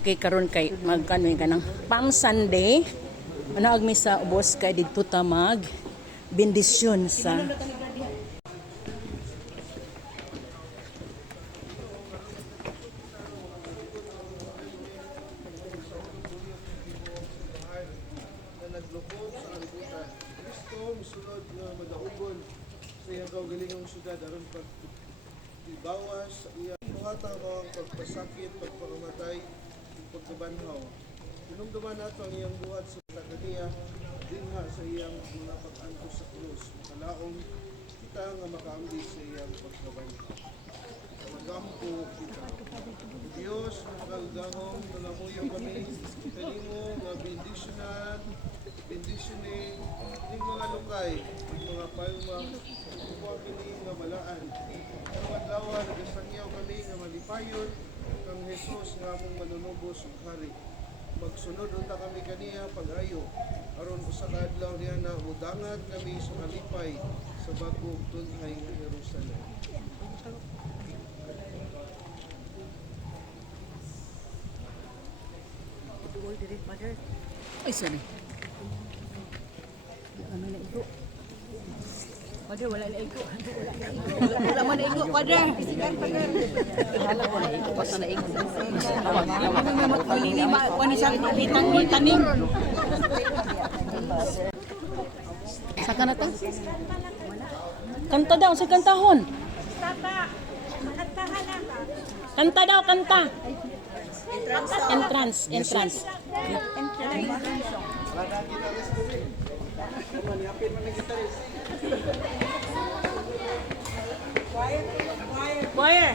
Okay, karon kay magkano yung kanang Palm Sunday. Ano ag misa ubos kay didto ta mag bendisyon sa naglukop sa kalibutan. Kristo misulod nga madaugon sa iyang kaugalingong syudad aron pagbawas sa iyang mga tamang pagpasakit, pagpakamatay, pagkabanhaw. Pinumduman nato ang iyang buhat sa kaniya dinha sa iyang mga pag-antos sa krus. Makalaong kita nga makaamdi sa iyang pagkabanhaw. Magampo kita. Diyos, magkagahom, nanamuyo kami, kanimo nga bendisyonin, ng mga lukay, ng mga palma, kuha kini nga malaan. Ang adlaw, nagasangyaw kami nga malipayon, kang Jesus nga among manunubos ug hari. Magsunod unta kami kaniya pag-ayo, aron usa ka adlaw niya na mudangat kami sa kalipay sa bagong tunhay nga Jerusalem. ay sorry. Ano na ito? Padre, wala na iko. Wala man na iko, Padre. Hala ko na iko, basta na iko. Hindi ma siyang tanim. Saka na to? Kanta daw, sa kantahon. Kanta daw, kanta. Entrance. Choir.